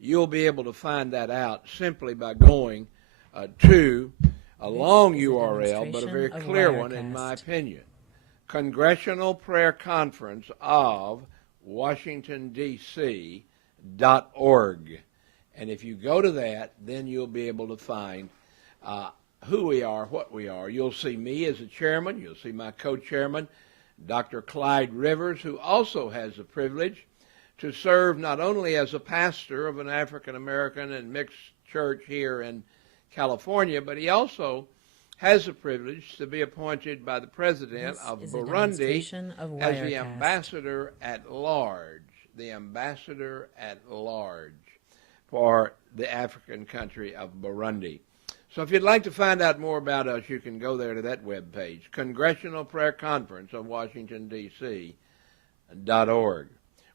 you'll be able to find that out simply by going to a long URL, but a very clear one in my opinion. Congressional Prayer Conference of Washington, D.C.org. And if you go to that, then you'll be able to find who we are, what we are. You'll see me as a chairman. You'll see my co-chairman, Dr. Clyde Rivers, who also has the privilege to serve not only as a pastor of an African-American and mixed church here in California, but he also has the privilege to be appointed by the president of Burundi as the ambassador at large, for the African country of Burundi. So if you'd like to find out more about us, you can go there to that webpage, Congressional Prayer Conference of Washington, D.C.org.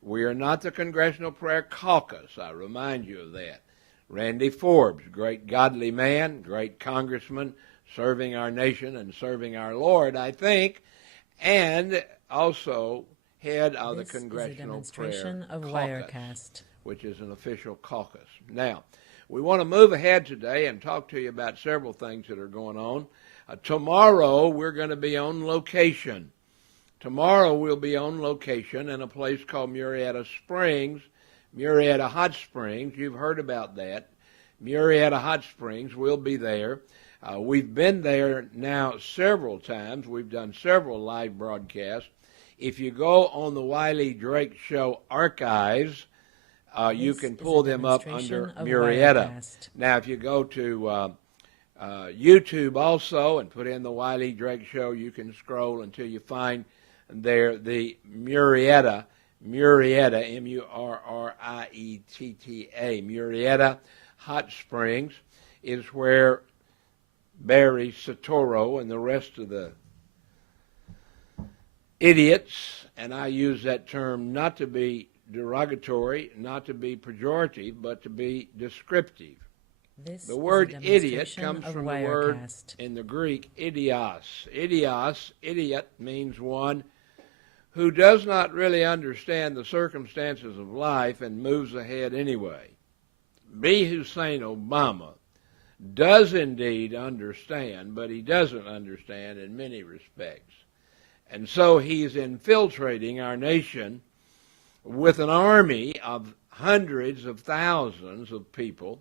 We are not the Congressional Prayer Caucus, I remind you of that. Randy Forbes, great godly man, great congressman, serving our nation and serving our Lord, I think, and also head of the Congressional Prayer Caucus, which is an official caucus. Now, we want to move ahead today and talk to you about several things that are going on. Tomorrow, we're going to be on location. Tomorrow, we'll be on location in a place called Murrieta Springs, Murrieta Hot Springs. You've heard about that. Murrieta Hot Springs, we'll be there. We've been there now several times. We've done several live broadcasts. If you go on the Wiley Drake Show archives, you can pull them up under Murrieta. Now, if you go to YouTube also and put in the Wiley Drake Show, you can scroll until you find there the Murrieta, M-U-R-R-I-E-T-T-A, Murrieta Hot Springs is where Barry Soetoro and the rest of the idiots, and I use that term not to be derogatory, not to be pejorative, but to be descriptive. The word idiot comes from the word in the Greek, idios. Idios, idiot, means one who does not really understand the circumstances of life and moves ahead anyway. B. Hussein Obama does indeed understand, but he doesn't understand in many respects. And so he's infiltrating our nation with an army of hundreds of thousands of people,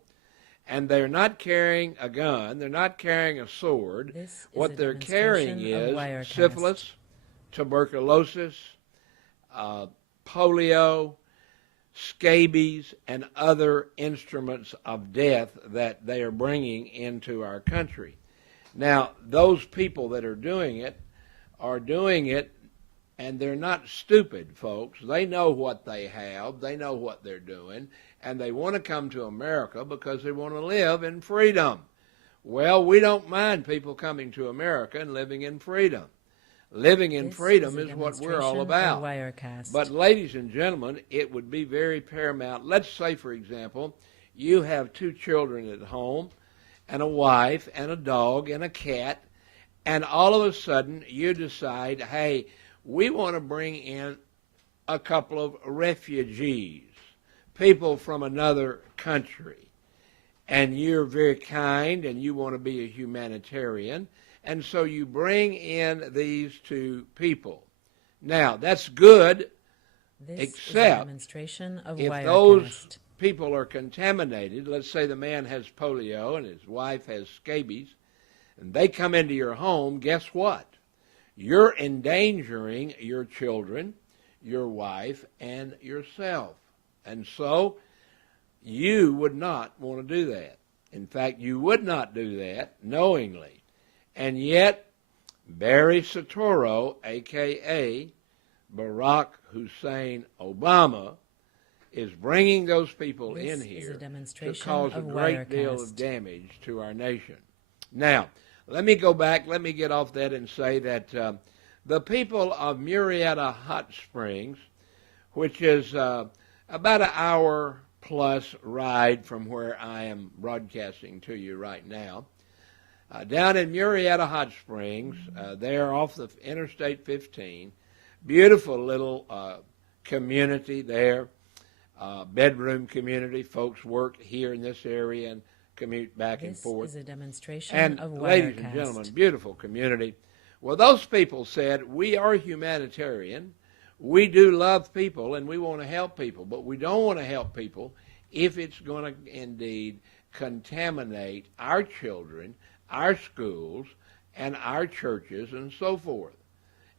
and they're not carrying a gun, they're not carrying a sword. What they're carrying is syphilis, tuberculosis, polio, scabies, and other instruments of death that they are bringing into our country. Now, those people that are doing it, and they're not stupid, folks. They know what they have, they know what they're doing, and they want to come to America because they want to live in freedom. Well, we don't mind people coming to America and living in freedom. Living in freedom is what we're all about. But ladies and gentlemen, it would be very paramount. Let's say, for example, you have 2 children at home and a wife and a dog and a cat, and all of a sudden you decide, hey, we want to bring in a couple of refugees, people from another country. And you're very kind and you want to be a humanitarian. And so you bring in these 2 people. Now, that's good, except if those people are contaminated. Let's say the man has polio and his wife has scabies, and they come into your home, guess what? You're endangering your children, your wife, and yourself. And so you would not want to do that. In fact, you would not do that knowingly. And yet, Barry Soetoro, a.k.a. Barack Hussein Obama, is bringing those people in here to cause a great deal of damage to our nation. Now, let me go back, let me get off that and say that the people of Murrieta Hot Springs, which is about an hour plus ride from where I am broadcasting to you right now, down in Murrieta Hot Springs, there off the Interstate 15, beautiful little community there. bedroom community. Folks work here in this area and commute back and forth. This is a demonstration And of ladies and Wirecast. gentlemen, beautiful community. Well, those people said, we are humanitarian. We do love people and we want to help people, but we don't want to help people if it's going to indeed contaminate our children, our schools, and our churches and so forth.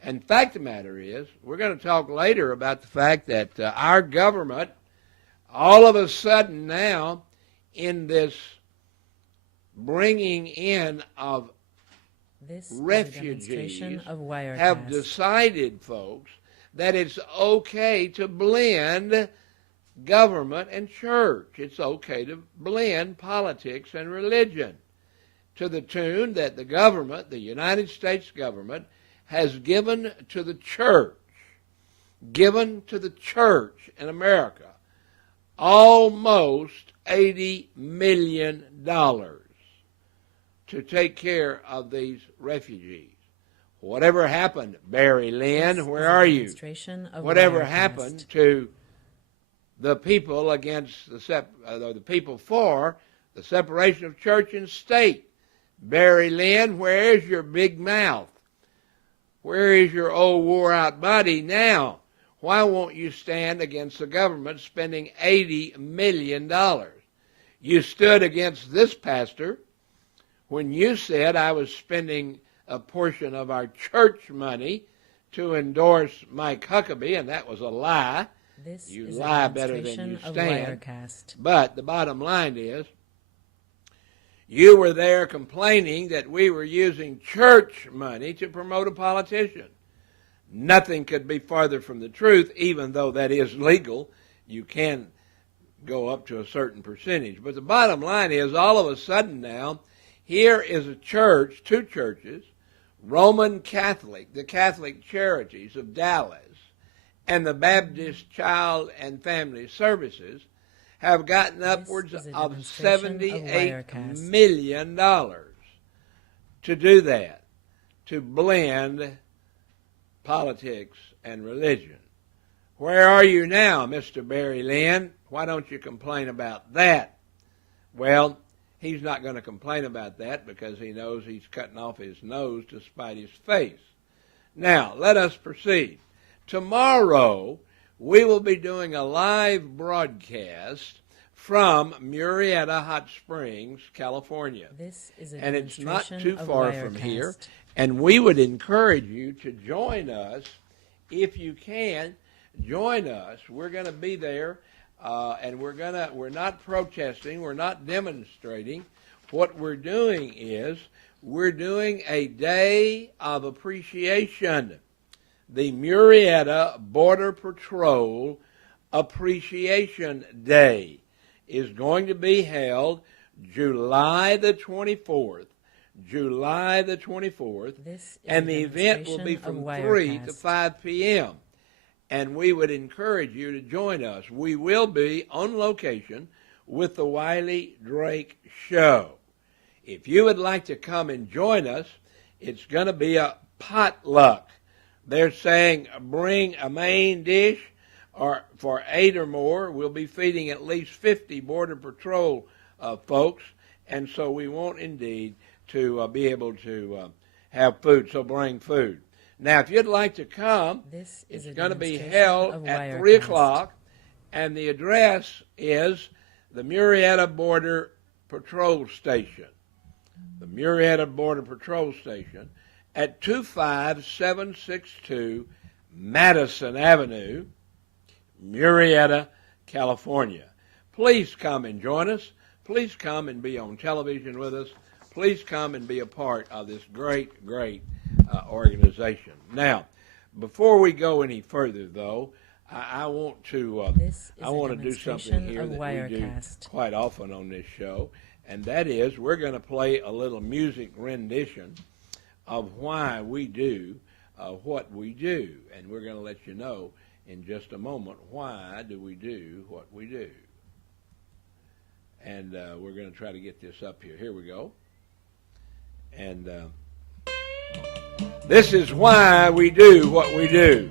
And the fact of the matter is, we're going to talk later about the fact that our government, all of a sudden now, in this bringing in of This refugees, is a demonstration of Wirecast. have decided, folks, that it's okay to blend government and church. It's okay to blend politics and religion to the tune that the government, the United States government, has given to the church in America almost $80 million to take care of these refugees. Whatever happened, Barry Lynn, where are you? Whatever happened to the people against the people for the separation of church and state? Barry Lynn, where is your big mouth? Where is your old wore-out body now? Why won't you stand against the government spending $80 million? You stood against this pastor when you said I was spending a portion of our church money to endorse Mike Huckabee, and that was a lie. You lie better than you stand. But the bottom line is, you were there complaining that we were using church money to promote a politician. Nothing could be farther from the truth, even though that is legal. You can go up to a certain percentage. But the bottom line is, all of a sudden now, here is a church, two churches, Roman Catholic, the Catholic Charities of Dallas, and the Baptist Child and Family Services have gotten upwards of $78 million to do that, to blend politics and religion. Where are you now, Mr. Barry Lynn? Why don't you complain about that? Well, he's not going to complain about that because he knows he's cutting off his nose to spite his face. Now, let us proceed. Tomorrow, we will be doing a live broadcast from Murrieta Hot Springs, California. And it's not too far from here. And we would encourage you to join us. If you can, join us. We're going to be there, and we're not protesting, we're not demonstrating. What we're doing is we're doing a day of appreciation. The Murrieta Border Patrol Appreciation Day is going to be held July the 24th. July the 24th, and the event will be from 3 to 5 p.m. And we would encourage you to join us. We will be on location with the Wiley Drake Show. If you would like to come and join us, it's going to be a potluck. They're saying bring a main dish, or for 8 or more. We'll be feeding at least 50 Border Patrol folks, and so we want indeed to be able to have food, so bring food. Now, if you'd like to come, it's going to be held at 3 o'clock, and the address is the Murrieta Border Patrol Station. The Murrieta Border Patrol Station at 25762 Madison Avenue, Murrieta, California. Please come and join us. Please come and be on television with us. Please come and be a part of this great, great organization. Now, before we go any further, though, I want to do something here that we do quite often on this show, and that is we're going to play a little music rendition of why we do what we do, and we're going to let you know in just a moment why do we do what we do. And we're going to try to get this up here. Here we go. And this is why we do what we do.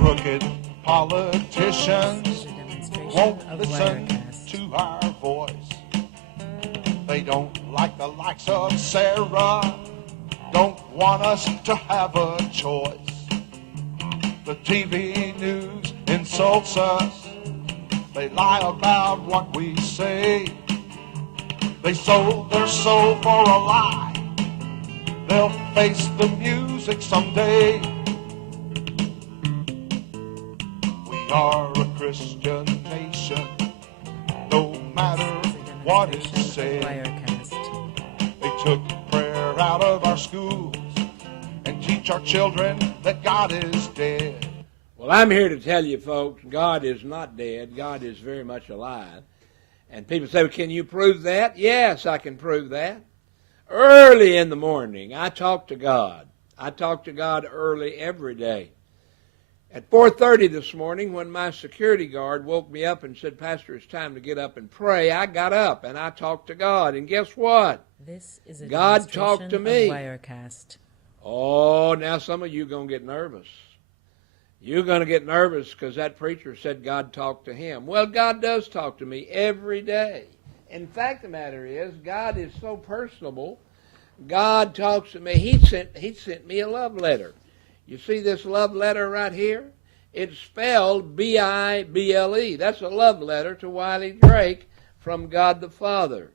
crooked politicians This is a demonstration won't of listen Wirecast. to our voice. They don't like the likes of Sarah, don't want us to have a choice. The TV news insults us, they lie about what we say. They sold their soul for a lie, they'll face the music someday. We are a Christian nation, no matter what it Demonstration of says. Wirecast. They took prayer out of our schools and teach our children that God is dead. Well, I'm here to tell you, folks, God is not dead. God is very much alive. And people say, well, can you prove that? Yes, I can prove that. Early in the morning, I talk to God. I talk to God early every day. At 4:30 this morning, when my security guard woke me up and said, Pastor, it's time to get up and pray, I got up and I talked to God. And guess what? This is a God demonstration talked to me. of Wirecast. Oh, now some of you are going to get nervous. You're going to get nervous because that preacher said God talked to him. Well, God does talk to me every day. In fact, the matter is, God is so personable. God talks to me. He sent me a love letter. You see this love letter right here? It's spelled B-I-B-L-E. That's a love letter to Wiley Drake from God the Father.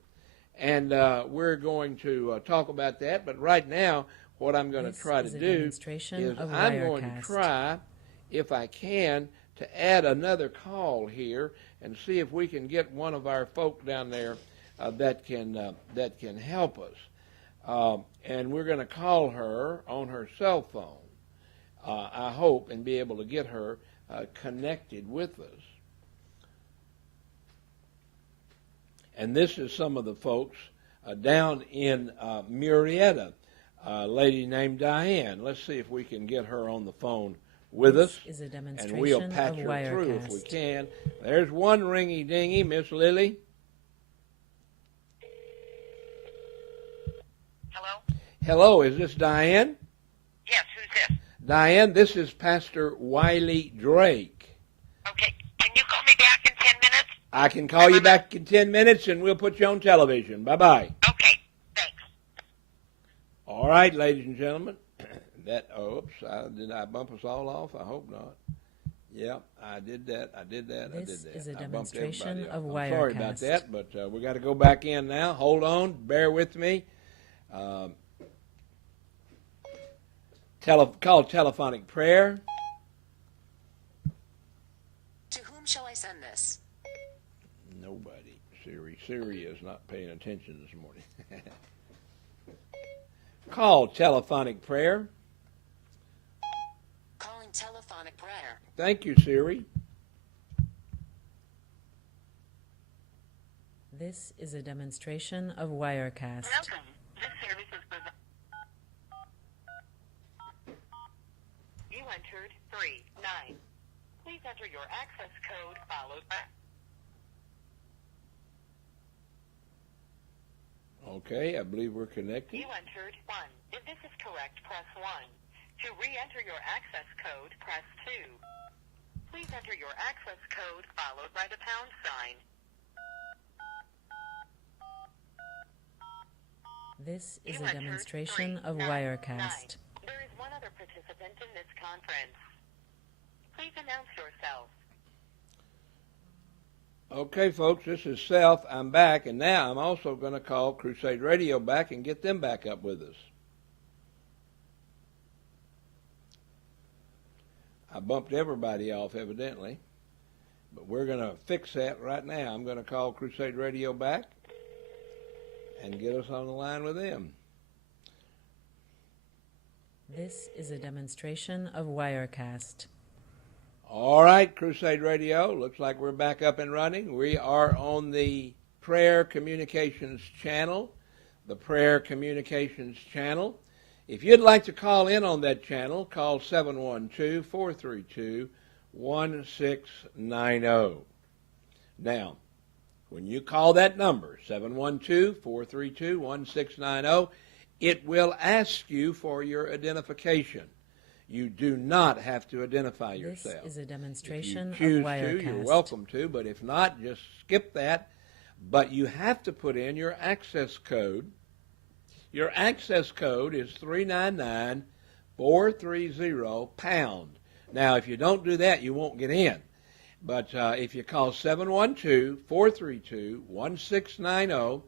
And we're going to talk about that. But right now, what I'm going to try to do is I'm going to try, if I can, to add another call here and see if we can get one of our folk down there that can help us. And we're going to call her on her cell phone, I hope, and be able to get her connected with us. And this is some of the folks down in Murrieta, a lady named Diane. Let's see if we can get her on the phone with us, This is a and demonstration we'll of patch her through if we Wirecast. can. There's one ringy-dingy, Miss Lily. Hello? Hello, is this Diane? Yes, who's this? Diane, this is Pastor Wiley Drake. Okay, can you call me back in 10 minutes? I can call you back in 10 minutes, and we'll put you on television. Bye-bye. Okay, thanks. All right, ladies and gentlemen. Did I bump us all off? I hope not. Yep, I did that. This is a I bumped demonstration everybody of off. I'm sorry about Wirecast. that, but we got to go back in now. Hold on. Bear with me. Call telephonic prayer. To whom shall I send this? Nobody. Siri is not paying attention this morning. Call telephonic prayer. Calling telephonic prayer. Thank you, Siri. This is a demonstration of Wirecast. Welcome. This service is You entered 39. Please enter your access code followed by... Okay, I believe we're connected. You entered 1. If this is correct, press 1. To re-enter your access code, press 2. Please enter your access code followed by the pound sign. This is You a entered demonstration 3, of 9, Wirecast. 9. There is one other participant in this conference. Please announce yourself. Okay, folks, this is Self. I'm back, and now I'm also going to call Crusade Radio back and get them back up with us. I bumped everybody off, evidently, but we're going to fix that right now. I'm going to call Crusade Radio back and get us on the line with them. This is a demonstration of Wirecast. All right, Crusade Radio, looks like we're back up and running. We are on the Prayer Communications channel, the Prayer Communications channel. If you'd like to call in on that channel, call 712-432-1690. Now, when you call that number, 712-432-1690, it will ask you for your identification. You do not have to identify This yourself. is a If demonstration you of choose to, Wirecast. you're welcome to, but if not, just skip that. But you have to put in your access code. Your access code is 399-430-pound. Now, if you don't do that, you won't get in. But if you call 712-432-1690,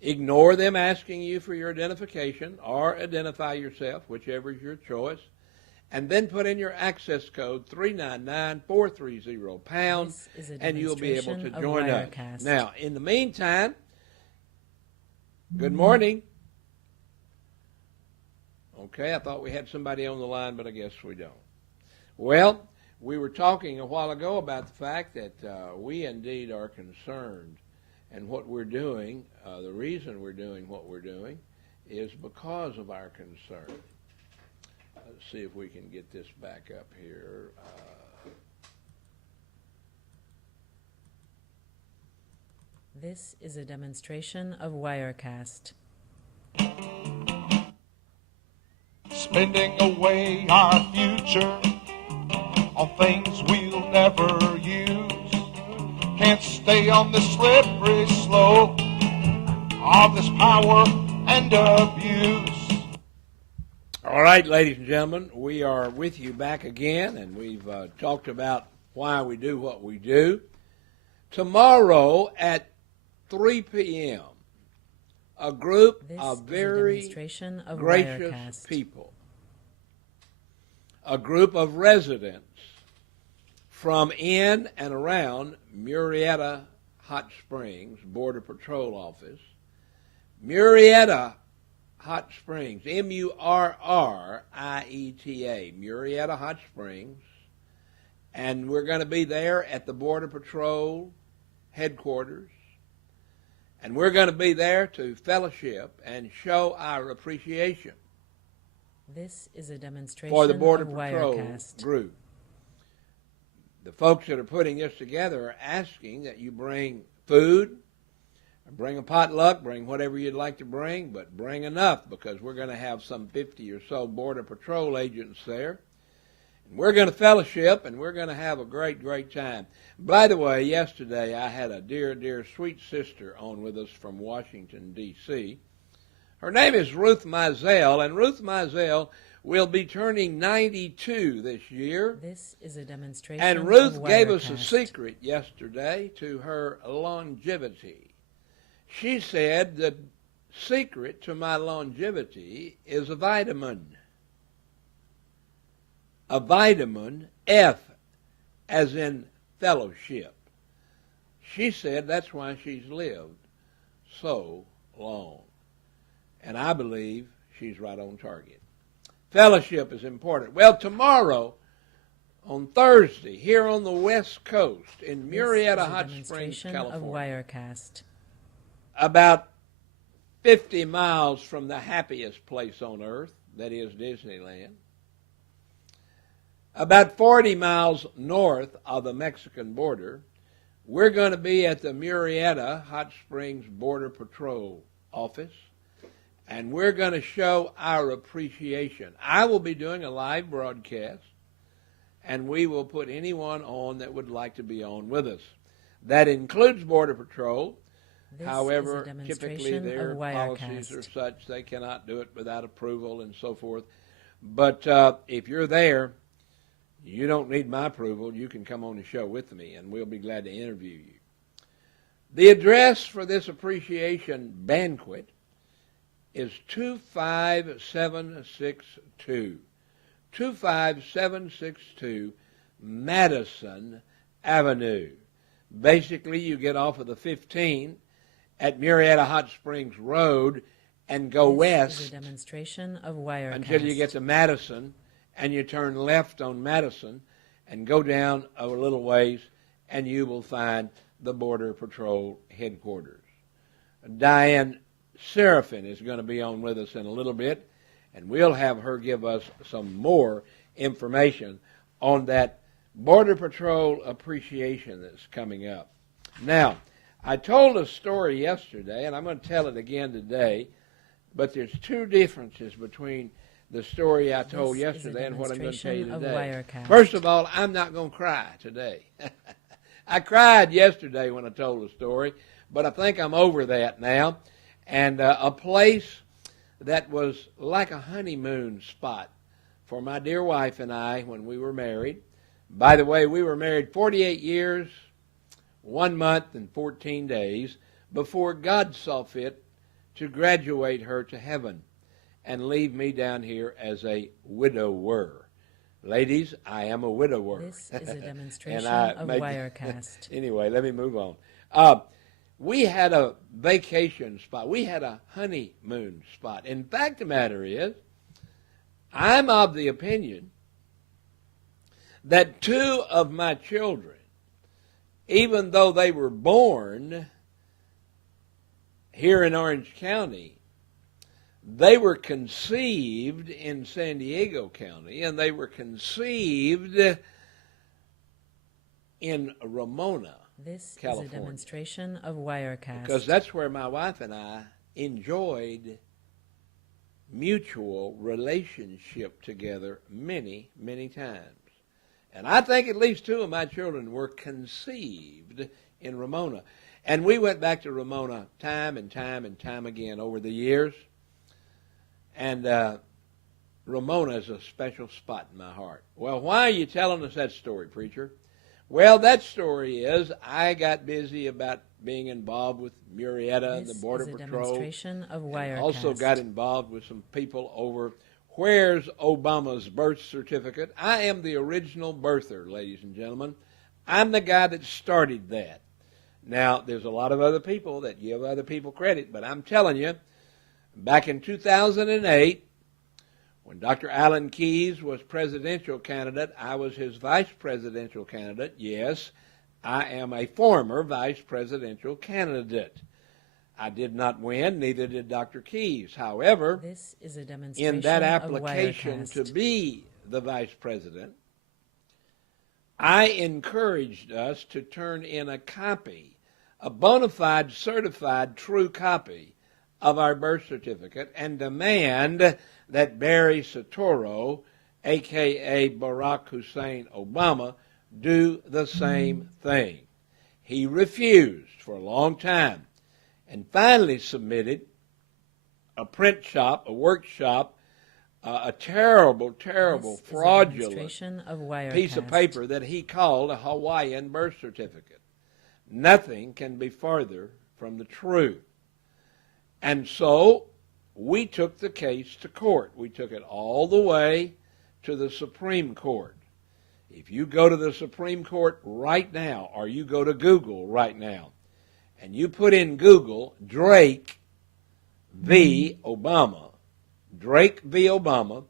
ignore them asking you for your identification or identify yourself, whichever is your choice, and then put in your access code 399-430-pound, This is a and you'll be able to demonstration of join us. Wirecast. Now, in the meantime, good morning. Okay, I thought we had somebody on the line, but I guess we don't. Well, we were talking a while ago about the fact that we indeed are concerned, and what we're doing, the reason we're doing what we're doing, is because of our concern. Let's see if we can get this back up here. This is a demonstration of Wirecast. Spending away our future on things we'll never use. Can't stay on the slippery slope of this power and abuse. All right, ladies and gentlemen, we are with you back again, and we've talked about why we do what we do. Tomorrow at 3 p.m., a group This of is a very demonstration of gracious Wirecast. people, a group of residents from in and around Murrieta Hot Springs Border Patrol Office, Murrieta Hot Springs, M-U-R-R-I-E-T-A, Murrieta Hot Springs, and we're going to be there at the Border Patrol headquarters, and we're going to be there to fellowship and show our appreciation This is a demonstration for the Border of Patrol Wirecast. group. The folks that are putting this together are asking that you bring food, bring a potluck, bring whatever you'd like to bring, but bring enough, because we're going to have some 50 or so Border Patrol agents there. And we're going to fellowship, and we're going to have a great, great time. By the way, yesterday I had a dear, dear, sweet sister on with us from Washington, D.C. Her name is Ruth Mizell, and Ruth Mizell will be turning 92 this year. This is a demonstration And Ruth of gave us a Wirecast. secret yesterday to her longevity. She said the secret to my longevity is a vitamin. A vitamin, F, as in fellowship. She said that's why she's lived so long. And I believe she's right on target. Fellowship is important. Well, tomorrow, on Thursday, here on the West Coast in Murrieta Hot Springs, demonstration California, of Wirecast. about 50 miles from the happiest place on earth, that is Disneyland, about 40 miles north of the Mexican border, we're going to be at the Murrieta Hot Springs Border Patrol office, and we're going to show our appreciation. I will be doing a live broadcast, and we will put anyone on that would like to be on with us. That includes Border Patrol. This However, is a typically demonstration their of policies Wirecast. are such they cannot do it without approval and so forth. But if you're there, you don't need my approval. You can come on the show with me, and we'll be glad to interview you. The address for this appreciation banquet is 25762. 25762 Madison Avenue. Basically, you get off of the 15 at Murrieta Hot Springs Road and go This west is a demonstration of Wirecast. until you get to Madison, and you turn left on Madison and go down a little ways, and you will find the Border Patrol headquarters. Diane Seraphin is going to be on with us in a little bit, and we'll have her give us some more information on that Border Patrol appreciation that's coming up. Now, I told a story yesterday, and I'm going to tell it again today, but there's two differences between the story I told This is a yesterday and what I'm going to tell you demonstration of today. Wirecast. First of all, I'm not going to cry today. I cried yesterday when I told the story, but I think I'm over that now. And a place that was like a honeymoon spot for my dear wife and I when we were married. By the way, we were married 48 years, 1 month, and 14 days before God saw fit to graduate her to heaven and leave me down here as a widower. Ladies, I am a widower. This is a demonstration And of Wirecast. Anyway, let me move on. We had a vacation spot. We had a honeymoon spot. In fact, the matter is, I'm of the opinion that 2 of my children, even though they were born here in Orange County, they were conceived in San Diego County, and they were conceived in Ramona, This California. is a demonstration of Wirecast. Because that's where my wife and I enjoyed mutual relationship together many, many times. And I think at least 2 of my children were conceived in Ramona. And we went back to Ramona time and time and time again over the years. And Ramona is a special spot in my heart. Well, why are you telling us that story, preacher? Well, that story is I got busy about being involved with Murrieta and the Border This is a Patrol. demonstration of And Wirecast. also got involved with some people over where's Obama's birth certificate. I am the original birther, ladies and gentlemen. I'm the guy that started that. Now, there's a lot of other people that give other people credit, but I'm telling you, back in 2008, when Dr. Alan Keyes was presidential candidate, I was his vice presidential candidate. Yes, I am a former vice presidential candidate. I did not win, neither did Dr. Keyes. However, This is a demonstration in that of application to Wirecast. be the vice president, I encouraged us to turn in a copy, a bona fide, certified, true copy of our birth certificate and demand that Barry Soetoro, a.k.a. Barack Hussein Obama, do the same thing. He refused for a long time and finally submitted a print shop, a workshop, a terrible, terrible, This is a fraudulent demonstration of Wirecast. piece of paper that he called a Hawaiian birth certificate. Nothing can be farther from the truth. And so we took the case to court. We took it all the way to the Supreme Court. If you go to the Supreme Court right now, or you go to Google right now, and you put in Google Drake v. Obama, Drake v. Obama,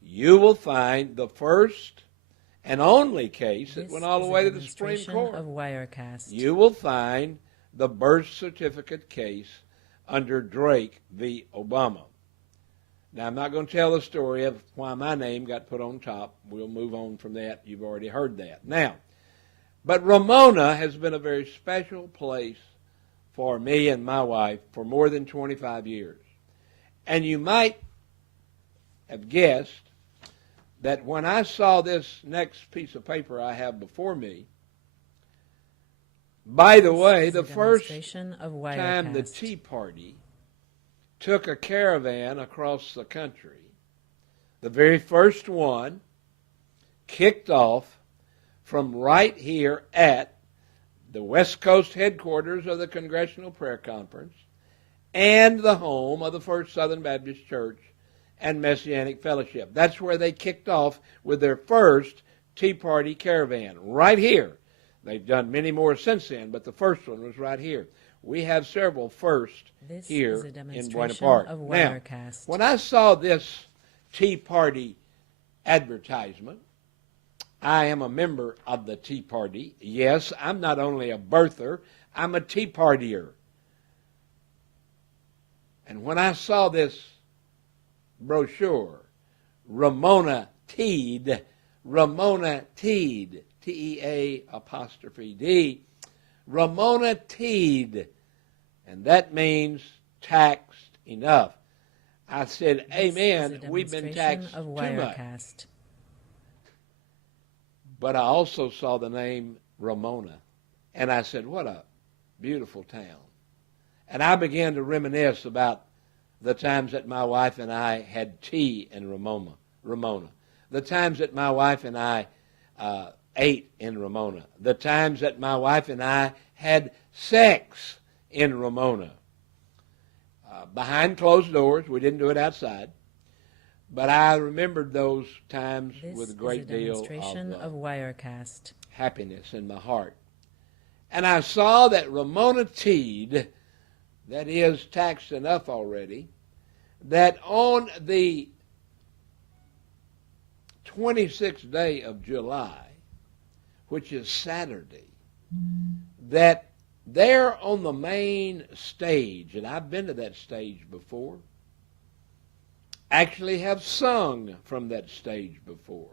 you will find the first and only case that This went all the is a way to the Supreme demonstration Court. of Wirecast. You will find the birth certificate case under Drake v. Obama. Now, I'm not going to tell the story of why my name got put on top. We'll move on from that. You've already heard that. Now, but Ramona has been a very special place for me and my wife for more than 25 years. And you might have guessed that when I saw this next piece of paper I have before me, by the way, This is the a first demonstration of time the Wirecast. Tea Party took a caravan across the country, the very first one kicked off from right here at the West Coast headquarters of the Congressional Prayer Conference and the home of the First Southern Baptist Church and Messianic Fellowship. That's where they kicked off with their first Tea Party caravan, right here. They've done many more since then, but the first one was right here. We have several firsts This here is a in Buena demonstration Park. of Now, Wirecast. when I saw this Tea Party advertisement, I am a member of the Tea Party. Yes, I'm not only a birther, I'm a Tea Partier. And when I saw this brochure, Ramona Teed, T-E-A apostrophe D, Ramona Teed, and that means taxed enough. I said, This amen, is a we've been demonstration taxed of too much. Wirecast. But I also saw the name Ramona. And I said, what a beautiful town. And I began to reminisce about the times that my wife and I had tea in Ramona. The times that my wife and I ate in Ramona. The times that my wife and I had sex in Ramona. Behind closed doors. We didn't do it outside. But I remembered those times This with a great is a deal demonstration of Wirecast. happiness in my heart. And I saw that Ramona Teed, that is taxed enough already, that on the 26th day of July, which is Saturday, that there on the main stage, and I've been to that stage before, actually have sung from that stage before.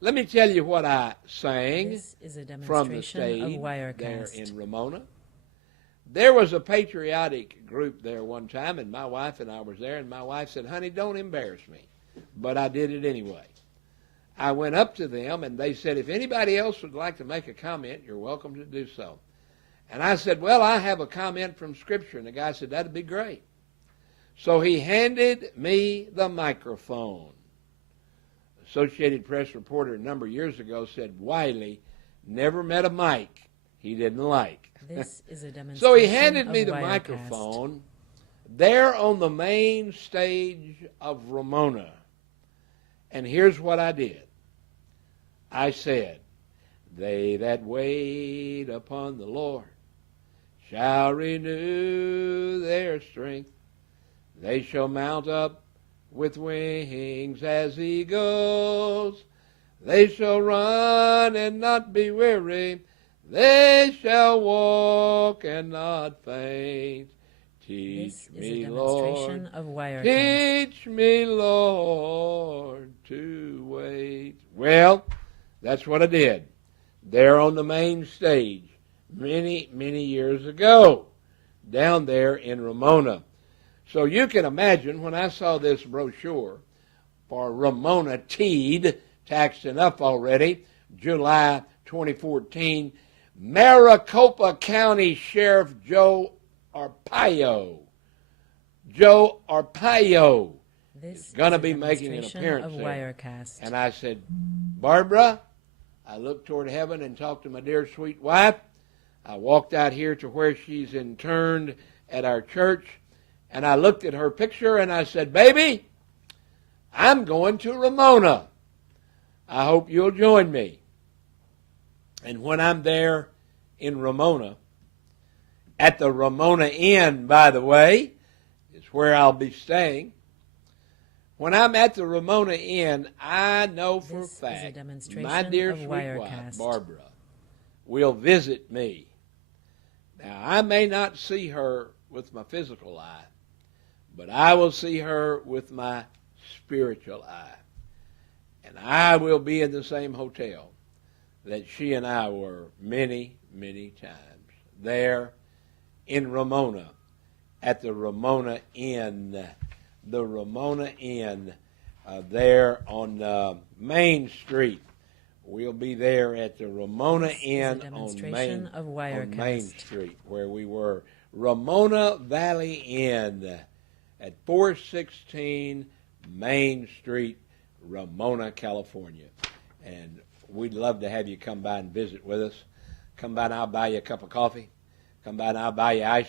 Let me tell you what I sang This is a from the demonstration stage of there Wirecast. in Ramona. There was a patriotic group there one time, and my wife and I was there, and my wife said, honey, don't embarrass me. But I did it anyway. I went up to them, and they said, if anybody else would like to make a comment, you're welcome to do so. And I said, well, I have a comment from Scripture. And the guy said, that'd be great. So he handed me the microphone. Associated Press reporter a number of years ago said, Wiley never met a mic he didn't like. This is a demonstration So he handed me of the Wirecast. microphone there on the main stage of Ramona. And here's what I did. I said, they that wait upon the Lord shall renew their strength. They shall mount up with wings as eagles. They shall run and not be weary. They shall walk and not faint. Teach This is me, a demonstration Lord. of Wirecast. Teach me, Lord, to wait. Well, that's what I did there on the main stage many, many years ago down there in Ramona. So you can imagine when I saw this brochure for Ramona Teed, taxed enough already, July 2014, Maricopa County Sheriff Joe Arpaio. Joe Arpaio This is going to is a be making an demonstration appearance of there. Wirecast. And I said, Barbara, I looked toward heaven and talked to my dear sweet wife. I walked out here to where she's interned at our church, and I looked at her picture and I said, baby, I'm going to Ramona. I hope you'll join me. And when I'm there in Ramona, at the Ramona Inn, by the way, is where I'll be staying. When I'm at the Ramona Inn, I know for a This is a fact demonstration my dear of sweet wife, Wirecast. Barbara, will visit me. Now, I may not see her with my physical eye, but I will see her with my spiritual eye. And I will be in the same hotel that she and I were many, many times. There in Ramona, at the Ramona Inn. The Ramona Inn there on Main Street. We'll be there at the Ramona This is a Inn demonstration of on Wirecast. Main Street, where we were. Ramona Valley Inn at 416 Main Street, Ramona, California. And we'd love to have you come by and visit with us. Come by and I'll buy you a cup of coffee. Come by and I'll buy you ice